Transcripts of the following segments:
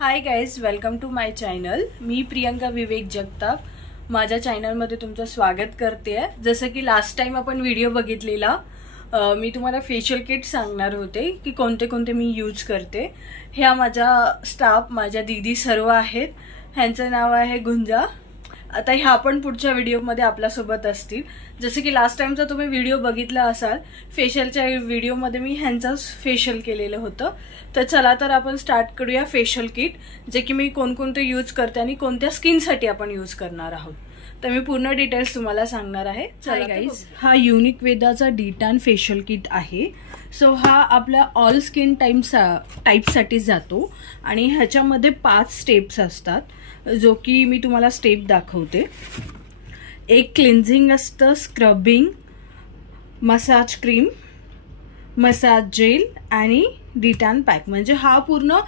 High guys, welcome to my channel. मी प्रियंका विवेक जगताप माझ्या चॅनलमध्ये तुमचं स्वागत करते आहे। जसं की लास्ट टाइम आपण व्हिडिओ बघितलेला, मी तुम्हाला फेशियल किट सांगणार होते की कोणते कोणते मी यूज करते। ह्या माझा स्टाफ, माझ्या दीदी सर्व आहेत। ह्यांचं नाव आहे गुंजा। आता ह्या पण पुढच्या व्हिडिओमध्ये आपल्यासोबत असतील। जसे की लास्ट टाइमचा तुम्ही व्हिडिओ बघितला असाल, फेशियलच्या व्हिडिओमध्ये मी ह्यांचाच फेशियल केलेलं होतं। तर चला तर आपण स्टार्ट करूया फेशियल किट, जे की मी कोणकोणते यूज करते आणि कोणत्या स्किनसाठी आपण यूज करणार आहोत। तर मी पूर्ण डिटेल्स तुम्हाला सांगणार आहे। चला गाईज, हा युनिक वेदाचा डिटॅन फेशियल किट आहे। सो हा आपल्या ऑल स्किन टाइपसाठी जातो आणि ह्याच्यामध्ये 5 स्टेप्स असतात, जो की मी तुम्हाला स्टेप दाखवते। एक क्लिन्झिंग असतं, scrubbing, massage cream, massage gel आणि डिटॅन पॅक। म्हणजे हा पूर्ण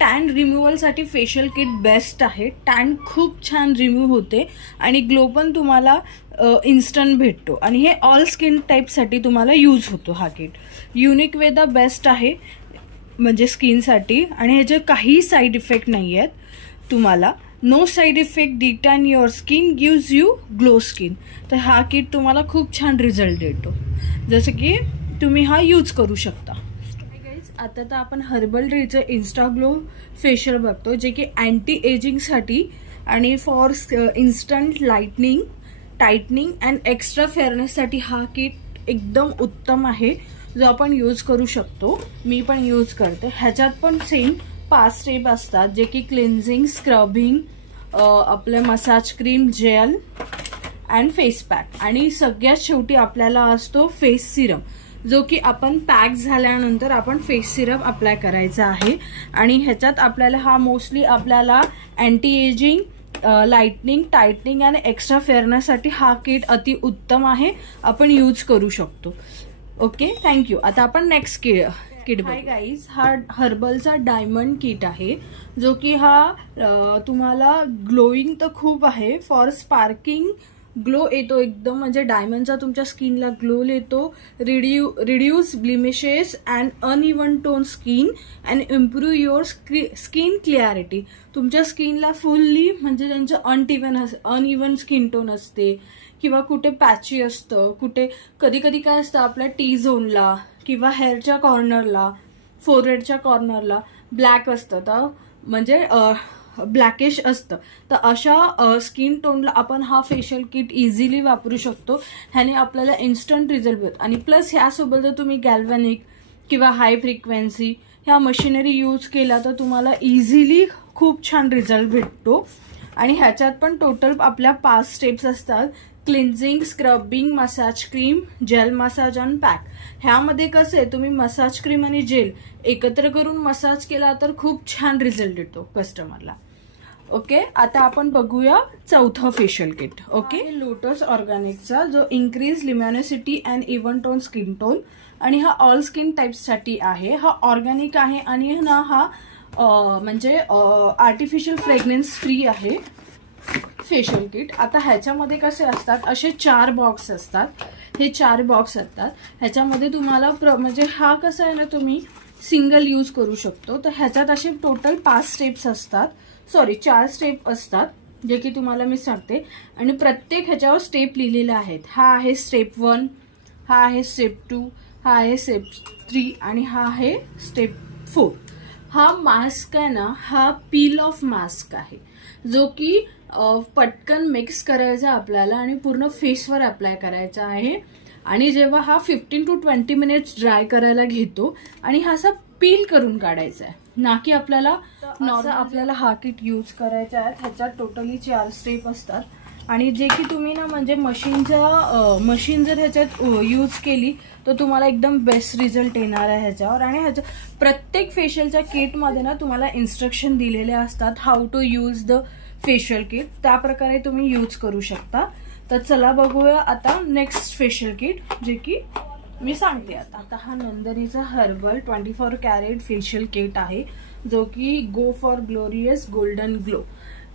टॅन रिमूव्हल साठी फेशियल किट बेस्ट आहे। टॅन खूप छान रिमूव्ह होते आणि ग्लो पण तुम्हाला इन्स्टंट भेटतो आणि हे ऑल स्किन टाइपसाठी तुम्हाला यूज होतो हा किट। युनिक वेदा बेस्ट आहे म्हणजे स्किनसाठी आणि ह्याचे काही साईड इफेक्ट नाही आहेत तुम्हाला। No side effect, detan your skin, gives you glow skin. तर हा किट तुम्हाला खूप छान रिझल्ट देतो, जसं की तुम्ही हा यूज करू शकता। आता तर आपण हर्बल ट्रीचं इन्स्टा ग्लो फेशियल बघतो, जे की अँटी एजिंगसाठी आणि for instant lightening, tightening and extra फेअरनेससाठी हा किट एकदम उत्तम आहे, जो आपण यूज करू शकतो। मी पण यूज करते। ह्याच्यात पण सेम 5 स्टेप असतात, जे की क्लिन्झिंग, स्क्रबिंग, आपले massage cream, gel and face pack आणि सगळ्यात शेवटी आपल्याला असतो फेस सिरम, जो की आपण पॅक झाल्यानंतर आपण फेस सिरम अप्लाय करायचा आहे। आणि ह्याच्यात आपल्याला हा मोस्टली आपल्याला अँटी एजिंग, लाइटनिंग, टाइटनिंग आणि एक्स्ट्रा फेअरनेससाठी हा किट अति उत्तम आहे, आपण यूज करू शकतो। Okay, thank you. आता आपण नेक्स्ट किट हाय गाईज, हा हर्बलचा डायमंड किट आहे, जो की हा तुम्हाला ग्लोईंग तर खूप आहे, फॉर स्पार्किंग ग्लो येतो एकदम, म्हणजे डायमंडचा तुमच्या स्किनला ग्लो येतो। Reduce blemishes and uneven tone skin and improve your skin clarity. तुमच्या स्किनला फुल्ली म्हणजे त्यांचं अनइवन स्किन टोन असते किंवा कुठे पॅची असतं, कुठे कधी कधी काय असतं आपल्या टी झोनला किंवा हेअरच्या कॉर्नरला, फोरहेडच्या कॉर्नरला ब्लॅक असतं, तर म्हणजे ब्लॅकिश असतं। तर अशा स्किन टोनला आपण हा फेशियल किट इझिली वापरू शकतो। ह्याने आपल्याला इन्स्टंट रिझल्ट भेटतो आणि प्लस ह्यासोबत जर तुम्ही गॅल्व्हॅनिक किंवा हाय फ्रिक्वेन्सी ह्या मशिनरी यूज केला तर तुम्हाला इझिली खूप छान रिझल्ट भेटतो। आणि ह्याच्यात पण टोटल आपल्या 5 स्टेप्स असतात, cleansing, scrubbing, massage cream, gel massage आणि पॅक। ह्यामध्ये कसं आहे, तुम्ही मसाज क्रीम आणि जेल एकत्र करून मसाज केला तर खूप छान रिझल्ट येतो कस्टमरला। ओके, आता आपण बघूया चौथा फेशियल किट। ओके, लोटस ऑर्गॅनिकचा, जो increase luminosity and even tone skin tone आणि हा ऑल स्किन टाइप्ससाठी आहे। हा ऑर्गॅनिक आहे आणि ना हा म्हणजे आर्टिफिशियल फ्रेग्रन्स फ्री आहे फेशियल किट। आता ह्याच्यामध्ये कसे असतात, असे 4 बॉक्स असतात। हे 4 बॉक्स असतात, ह्याच्यामध्ये तुम्हाला म्हणजे हा कसा आहे ना, तुम्ही सिंगल यूज करू शकतो। तर ह्याच्यात असे टोटल 5 स्टेप्स असतात, 4 स्टेप असतात, जे की तुम्हाला मी सांगते आणि प्रत्येक ह्याच्यावर स्टेप लिहिलेल्या आहेत। हा आहे स्टेप 1, हा आहे स्टेप 2, हा आहे स्टेप 3 आणि हा आहे स्टेप 4। हा मास्क आहे ना, हा पील ऑफ मास्क आहे, जो की पटकन मिक्स करायचा आपल्याला आणि पूर्ण फेसवर अप्लाय करायचा आहे। आणि जेव्हा हा 15 to 20 मिनिट्स ड्राय करायला घेतो आणि हा असा पील करून काढायचा आहे, ना की आपल्याला आपल्याला हा किट यूज करायचा आहे। ह्याच्यात टोटली 4 स्टेप असतात आणि जे की तुम्ही ना म्हणजे मशीन जर ह्याच्यात यूज केली तर तुम्हाला एकदम बेस्ट रिझल्ट येणार आहे ह्याच्यावर। आणि ह्याच्या प्रत्येक फेशियलच्या किटमध्ये ना तुम्हाला इन्स्ट्रक्शन दिलेले असतात, how to use the facial kit, त्या प्रकारे तुम्ही यूज करू शकता। तर चला बघूया आता नेक्स्ट फेशियल किट, जे की मी सांगते आता हा नंदिनीचा हर्बल 24 कॅरेट फेशियल किट आहे, जो की go for glorious golden glow.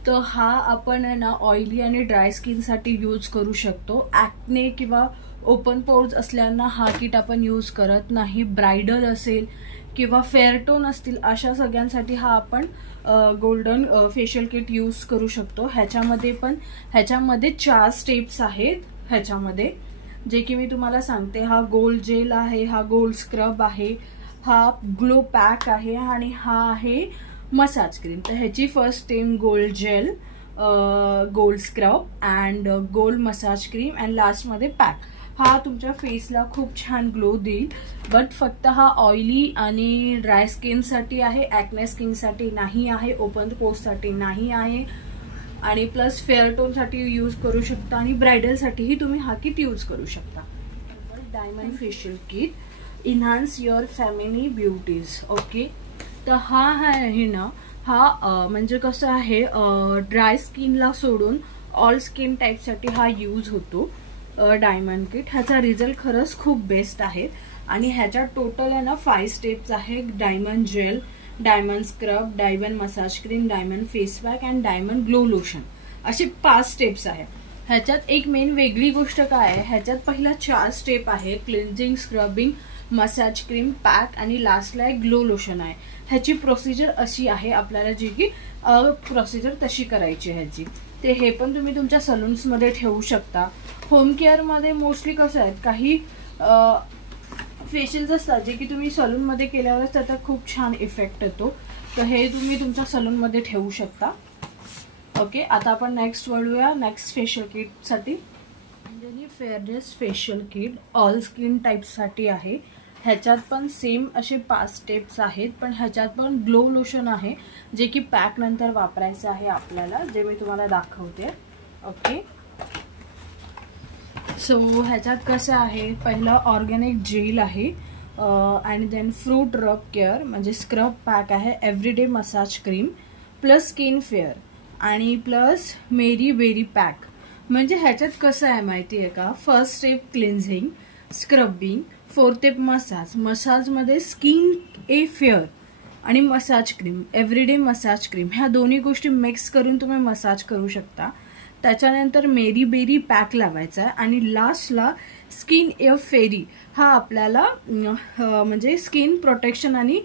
तर हा आपण ना ऑइली आणि ड्राय स्किनसाठी यूज करू शकतो। ॲक्ने किंवा ओपन पोर्स असल्यांना हा किट आपण यूज करत नाही। ब्रायडल असेल किंवा फेअर टोन असतील अशा सगळ्यांसाठी हा आपण गोल्डन फेशियल किट यूज करू शकतो. ह्याच्यामध्ये 4 स्टेप्स आहेत ह्याच्यामध्ये, जे की मी तुम्हाला सांगते. हा गोल्ड जेल आहे, हा गोल्ड स्क्रब आहे, हा ग्लो पॅक आहे आणि हा आहे मसाज क्रीम. तर ह्याची first step gold gel, gold scrub and gold massage cream and लास्टमध्ये पॅक. हा तुमच्या फेसला खूप छान ग्लो देईल. बट फक्त हा ऑइली आणि ड्राय स्किनसाठी आहे, ॲक्ने स्किनसाठी नाही आहे, ओपन पोर्ससाठी नाही आहे आणि प्लस फेअर टोनसाठी यूज करू शकता आणि ब्रायडलसाठीही तुम्ही हा किट यूज करू शकता. Diamond facial kit enhance your family beauties. Okay, तर हा आहे ना, हा म्हणजे कसं आहे, ड्राय स्किनला सोडून ऑल स्किन टाईपसाठी हा यूज होतो डायमंड किट. ह्याचा रिझल्ट खरंच खूप बेस्ट आहे आणि ह्याच्या टोटल आहे ना 5 स्टेप्स आहे. Diamond gel, diamond scrub, diamond massage cream, diamond face pack and diamond glow lotion असे 5 स्टेप्स आहे. ह्याच्यात एक मेन वेगळी गोष्ट काय आहे, ह्याच्यात पहिला 4 स्टेप आहे, cleansing, scrubbing, massage cream, pack आणि लास्टला एक ग्लो लोशन आहे. ह्याची प्रोसिजर अशी आहे, आपल्याला जी की प्रोसिजर तशी करायची ह्याची. ते हे पण तुम्ही तुमच्या सलून्समध्ये ठेवू शकता. होम केअरमध्ये मोस्टली कसं आहे, काही फेशियल्स असतात जे की तुम्ही सलूनमध्ये केल्यावरच त्याचा खूप छान इफेक्ट येतो. तर हे तुम्ही तुमच्या सलूनमध्ये ठेवू शकता. ओके, आता आपण नेक्स्ट वळूया नेक्स्ट फेशियल किटसाठी. Anjani fairness facial kit all skin टाईपसाठी आहे. ह्याच्यात पण सेम असे 5 स्टेप्स आहेत, पण ह्याच्यात पण ग्लो लोशन आहे जे की पॅक नंतर वापरायचं आहे आपल्याला, जे मी तुम्हाला दाखवते. ओके, सो ह्याच्यात कसं आहे, पहिलं ऑर्गॅनिक जेल आहे आणि देन फ्रूट रब केअर म्हणजे स्क्रब पॅक आहे, everyday massage cream plus skin fair आणि प्लस मेरी बेरी पॅक. म्हणजे ह्याच्यात कसं आहे माहिती आहे का, first step cleansing, scrubbing, 4th step मसाजमध्ये स्किन ए फेअर आणि massage cream, everyday massage cream, ह्या दोन्ही गोष्टी मिक्स करून तुम्ही मसाज करू शकता. त्याच्यानंतर मेरी बेरी पॅक लावायचा आहे आणि लास्टला स्किन ए फेरी, हा आपल्याला म्हणजे स्किन प्रोटेक्शन आणि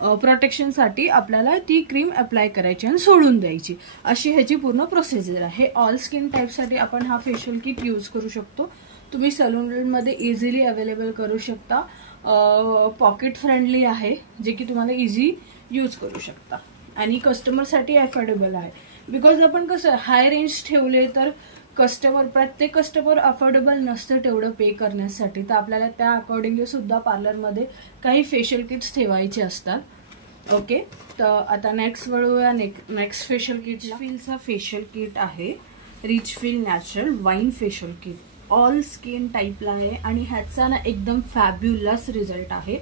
प्रोटेक्शनसाठी आपल्याला ती क्रीम अप्लाय करायची आणि सोडून द्यायची, अशी ह्याची पूर्ण प्रोसिजर आहे. ऑल स्किन टाईपसाठी आपण हा फेशियल किट यूज करू शकतो. तुम्ही सलूनमध्ये इझिली अवेलेबल करू शकता. पॉकेट फ्रेंडली आहे, जे की तुम्हाला इझी यूज करू शकता आणि कस्टमरसाठी अफोर्डेबल आहे. बिकॉज आपण कसं हाय रेंज ठेवले तर प्रत्येक कस्टमर अफोर्डेबल नसतं तेवढं पे करण्यासाठी, तर आपल्याला त्या अकॉर्डिंगली सुद्धा पार्लरमध्ये काही फेशियल किट्स ठेवायचे असतात. ओके, तर आता नेक्स्ट वळूया नेक्स्ट फेशियल किट. फीलचा फेशियल किट आहे, rich feel natural wine facial kit. All skin टाईपला आहे आणि ह्याचा ना एकदम फॅब्युलस रिझल्ट आहे.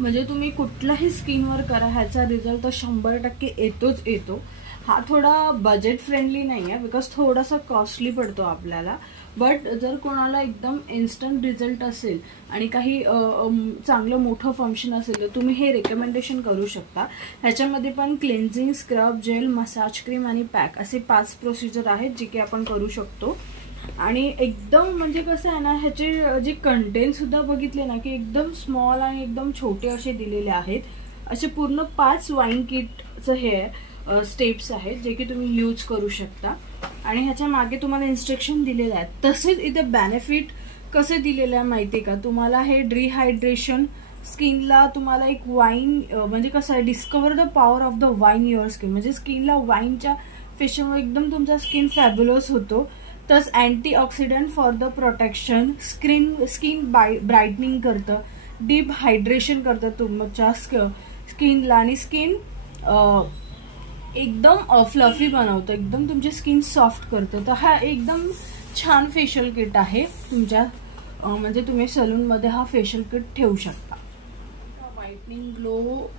म्हणजे तुम्ही कुठल्याही स्किनवर करा, ह्याचा रिझल्ट तर 100% येतोच येतो. हा थोडा बजेट फ्रेंडली नाही आहे, बिकॉज थोडासा कॉस्टली पडतो आपल्याला. बट जर कोणाला एकदम इन्स्टंट रिझल्ट असेल आणि काही चांगलं मोठं फंक्शन असेल तर तुम्ही हे रेकमेंडेशन करू शकता. ह्याच्यामध्ये पण cleansing, scrub, gel, massage cream आणि पॅक असे 5 प्रोसिजर आहेत जे की आपण करू शकतो. आणि एकदम म्हणजे कसं आहे ना, ह्याचे जे कंटेंट सुद्धा बघितले ना की एकदम स्मॉल आणि एकदम छोटे असे दिलेले आहेत. असे पूर्ण 5 वाईन किटचं हे स्टेप्स आहेत जे की तुम्ही यूज करू शकता आणि ह्याच्या मागे तुम्हाला इन्स्ट्रक्शन दिलेले आहेत. तसेच इथे बेनिफिट कसे दिलेले आहे माहिती का, तुम्हाला हे डिहायड्रेशन स्किनला तुम्हाला एक वाईन म्हणजे कसं आहे, discover the power of the wine your skin, म्हणजे स्किनला वाईनच्या फेशियलमुळे एकदम तुमचा स्किन फॅब्युलस होतो. तस antioxidant for the protection, skin brightening करतं, डीप हायड्रेशन करतं तुमच्या स्किनला आणि स्किन एकदम फ्लफी बनवतं, एकदम तुमची स्किन सॉफ्ट करतं. तर हा एकदम छान फेशियल किट आहे तुमच्या म्हणजे तुम्ही सलूनमध्ये हा फेशियल किट ठेवू शकता. Whitening glow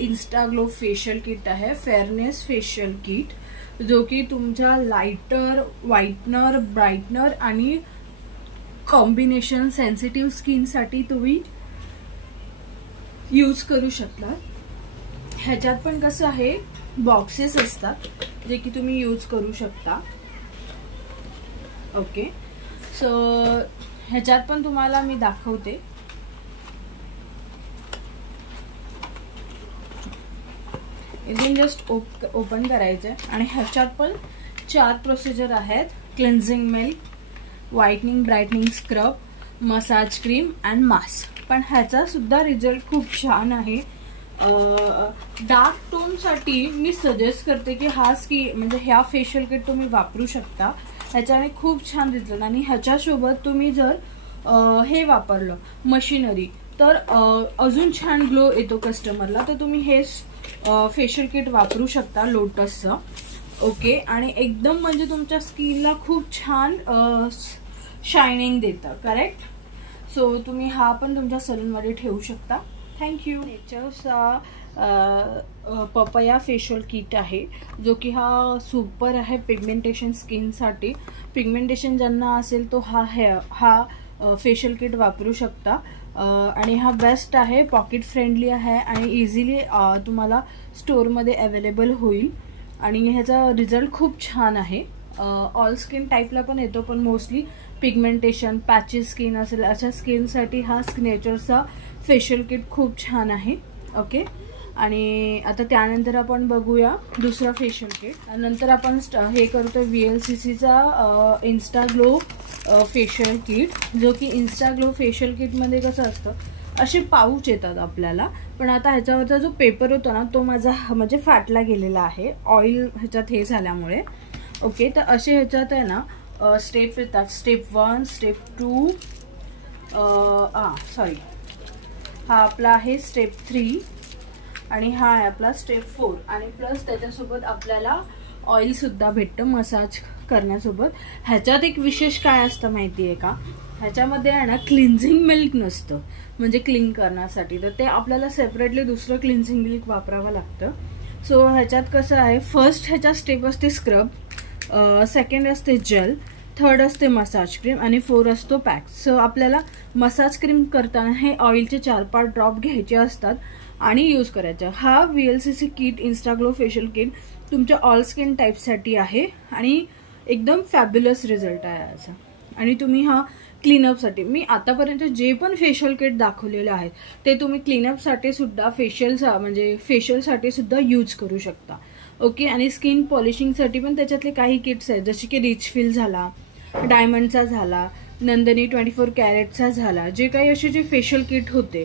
Insta glow facial kit आहे, फेअरनेस फेशियल किट, जो की तुमच्या लाइटर, व्हाईटनर, ब्राईटनर आणि कॉम्बिनेशन सेन्सिटिव्ह स्किनसाठी तुम्ही यूज करू शकता. ह्याच्यात पण कसं आहे, बॉक्सेस असतात जे की तुम्ही यूज करू शकता. ओके, सो ह्याच्यात पण तुम्हाला मी दाखवते. इथून जस्ट ओपन करायचं आहे आणि ह्याच्यात पण 4 प्रोसिजर आहेत. Cleansing milk, whitening brightening scrub, massage cream and mask. पण ह्याचा सुद्धा रिझल्ट खूप छान आहे. डार्क टोन साठी मी सजेस्ट करते की म्हणजे ह्या फेशियल किट तुम्ही वापरू शकता. ह्याच्याने खूप छान रिझल्ट. आणि ह्याच्यासोबत तुम्ही जर हे वापरलं मशिनरी तर अजून छान ग्लो येतो कस्टमरला. तर तुम्ही हे फेशियल किट वापरू शकता लोटसचं. ओके. आणि एकदम म्हणजे तुमच्या स्किनला खूप छान शायनिंग देतं. करेक्ट. सो तुम्ही हा पण तुमच्या सलूनमध्ये ठेवू शकता. थँक्यू. नेचर्सचा पपया फेशियल किट आहे जो की हा सुपर आहे पिगमेंटेशन स्किनसाठी. पिगमेंटेशन ज्यांना असेल तो हा फेशियल किट वापरू शकता. आणि हा बेस्ट आहे, पॉकेट फ्रेंडली आहे आणि इझिली तुम्हाला स्टोअरमध्ये अवेलेबल होईल. आणि ह्याचा रिझल्ट खूप छान आहे. ऑल स्किन टाईपला पण येतो, पण मोस्टली पिगमेंटेशन पॅचेस स्किन असेल अशा स्किनसाठी हा नेचरचा फेशियल किट खूप छान आहे. ओके. आणि आता त्यानंतर आपण बघूया दुसरा फेशियल किट. नंतर आपण हे करतो VLCCचा इन्स्टा ग्लो फेशियल किट, जो की इन्स्टा ग्लो फेशियल किटमध्ये कसं असतं असे पाऊच येतात आपल्याला. पण आता ह्याच्यावरचा जो पेपर होता ना तो माझा म्हणजे फाटला गेलेला आहे ऑइल ह्याच्यात हे झाल्यामुळे. ओके. तर असे ह्याच्यात आहे ना स्टेप येतात. स्टेप 1, स्टेप 2, सॉरी हा आपला आहे स्टेप 3 आणि हा आहे आपला स्टेप 4. आणि प्लस त्याच्यासोबत आपल्याला ऑइल सुद्धा भेटतं मसाज करण्यासोबत. ह्याच्यात एक विशेष काय असतं माहिती आहे का, ह्याच्यामध्ये आहे ना क्लिन्झिंग मिल्क नसतं म्हणजे क्लीन करण्यासाठी. तर ते आपल्याला सेपरेटली दुसरं क्लिन्झिंग मिल्क वापरावं लागतं. सो ह्याच्यात कसं आहे, फर्स्ट ह्याच्या स्टेप असते स्क्रब, सेकंड असते जेल, थर्ड असते मसाज क्रीम आणि 4 असतो पॅक. सो आपल्याला मसाज क्रीम करताना हे ऑइलचे 4-5 ड्रॉप घ्यायचे असतात आणि यूज करायचं. हा VLCC kit Insta glow facial kit तुमच्या ऑल स्किन टाईपसाठी आहे आणि एकदम फॅब्युलस रिझल्ट आहे याचा. आणि तुम्ही हा क्लीनअपसाठी, मी आतापर्यंत जे पण फेशियल किट दाखवलेले आहेत ते तुम्ही क्लीनअपसाठी सुद्धा फेशियलसाठी सुद्धा यूज करू शकता. ओके. आणि स्किन पॉलिशिंगसाठी पण त्याच्यातले काही किट्स आहेत जसे की रिच फील झाला, डायमंडचा झाला, नंदिनी 24 कॅरेटचा झाला. जे काही असे जे फेशियल किट होते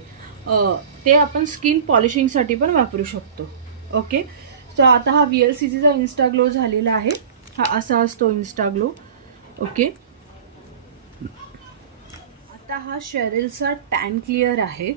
ते आपण स्किन पॉलिशिंगसाठी पण वापरू शकतो. ओके. सो आता हा VLCCचा इन्स्टा ग्लो झालेला आहे. हा असा असतो इन्स्टा ग्लो. ओके. आता हा शेरेलचा टॅन क्लिअर आहे.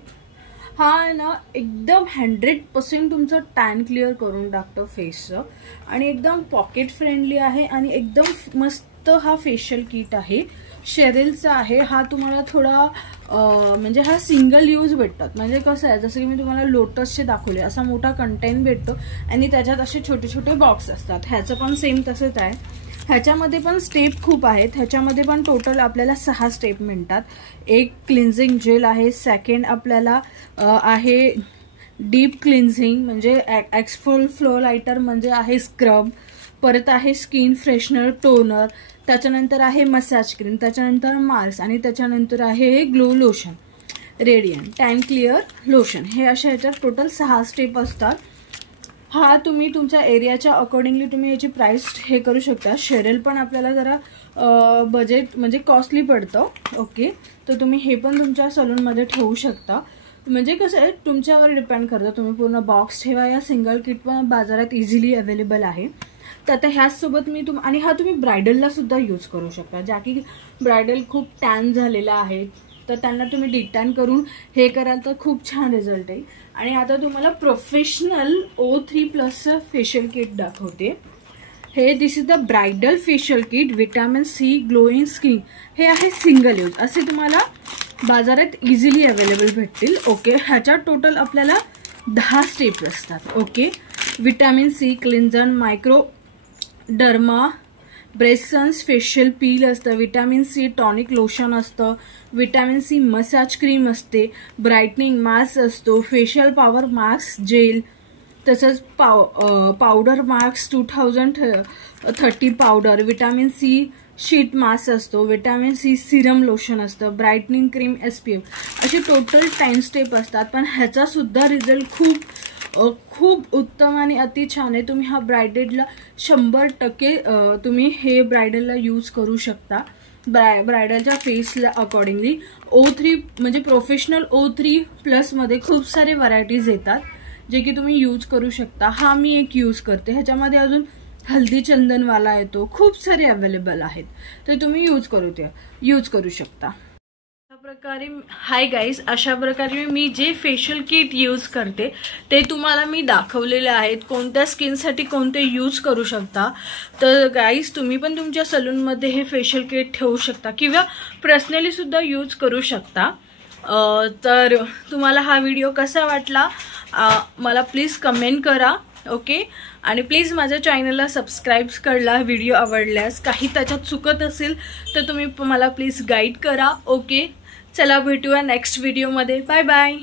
हा ना एकदम 100% तुमचं टॅन क्लिअर करून टाकतो फेसचं आणि एकदम पॉकेट फ्रेंडली आहे आणि एकदम मस्त हा फेशियल किट आहे. शेरेलचा आहे हा. तुम्हाला थोडा म्हणजे हा सिंगल यूज भेटतात. म्हणजे कसं आहे, जसं की मी तुम्हाला लोटसचे दाखवले असा मोठा कंटेन भेटतो आणि त्याच्यात असे छोटे छोटे बॉक्स असतात. ह्याचं पण सेम तसंच आहे. ह्याच्यामध्ये पण स्टेप खूप आहेत. ह्याच्यामध्ये पण टोटल आपल्याला 6 स्टेप मिळतात. एक क्लिन्झिंग जेल आहे, सेकंड आपल्याला आहे डीप क्लिन्झिंग म्हणजे एक्सफोलिएटर म्हणजे आहे स्क्रब, परत आहे स्किन फ्रेशनर टोनर, त्याच्यानंतर आहे मसाज क्रीम, त्याच्यानंतर मास्क आणि त्याच्यानंतर आहे glow lotion radiant tan clear lotion. हे अशा ह्याच्यात टोटल 6 स्टेप असतात. हा तुम्ही तुमच्या एरियाच्या अकॉर्डिंगली तुम्ही याची प्राइस हे करू शकता. शेरेल पण आपल्याला जरा बजेट म्हणजे कॉस्टली पडतं. ओके. तर तुम्ही हे पण तुमच्या सलूनमध्ये ठेवू शकता. म्हणजे कसं आहे तुमच्यावर डिपेंड करतं, तुम्ही पूर्ण बॉक्स ठेवा या सिंगल किट पण बाजारात इझिली अवेलेबल आहे. तर आता ह्याचसोबत आणि हा तुम्ही ब्रायडलला सुद्धा यूज करू शकता. ज्या की ब्रायडल खूप टॅन झालेला आहे तर त्यांना तुम्ही डिटॅन करून हे कराल तर खूप छान रिझल्ट येईल. आणि आता तुम्हाला प्रोफेशनल O3+ फेशियल किट दाखवते. हे this is the bridal facial kit vitamin C glowing skin. हे आहे सिंगल यूज. असे तुम्हाला बाजारात इझिली अवेलेबल भेटतील. ओके. ह्याच्यात टोटल आपल्याला 10 स्टेप असतात. Okay. Vitamin C cleanser, microdermabrasion facial peel असतं, विटॅमिन C टॉनिक लोशन असतं, विटॅमिन C मसाज क्रीम असते, ब्राईटनिंग मास्क असतो, फेशियल पॉवर मास्क जेल, तसंच powder mask 2030 powder, vitamin C sheet mask असतो, vitamin C Serum lotion असतं, brightening cream SPF. असे total 10 step असतात. पण ह्याचा सुद्धा रिझल्ट खूप खूप उत्तम आणि अति छान आहे. तुम्ही हा ब्रायडलला 100% तुम्ही हे ब्रायडलला यूज करू शकता. ब्रायडलच्या फेसला अकॉर्डिंगली. O3 म्हणजे प्रोफेशनल O3+ मध्ये खूप सारे व्हरायटीज येतात जे की तुम्ही यूज करू शकता. हा मी एक यूज करते. ह्याच्यामध्ये अजून हल्दी चंदनवाला येतो. खूप सारे अवेलेबल आहेत, तर तुम्ही यूज करू शकता. प्रकारे हाय गाईज, अशा प्रकारे मी जे फेशियल किट यूज करते ते तुम्हाला मी दाखवलेले आहेत. कोणत्या स्किनसाठी कोणते यूज करू शकता. तर गाईज तुम्ही पण तुमच्या सलूनमध्ये हे फेशियल किट ठेवू शकता किंवा पर्सनली सुद्धा यूज करू शकता. तर तुम्हाला हा व्हिडिओ कसा वाटला मला प्लीज कमेंट करा. ओके, आणि प्लीज माझ्या चॅनलला सबस्क्राईब करा. व्हिडिओ आवडल्यास काही त्याच्यात चुकत असेल तर तुम्ही मला प्लीज गाईड करा. ओके, चला भेटूया नेक्स्ट व्हिडिओमध्ये. Bye bye.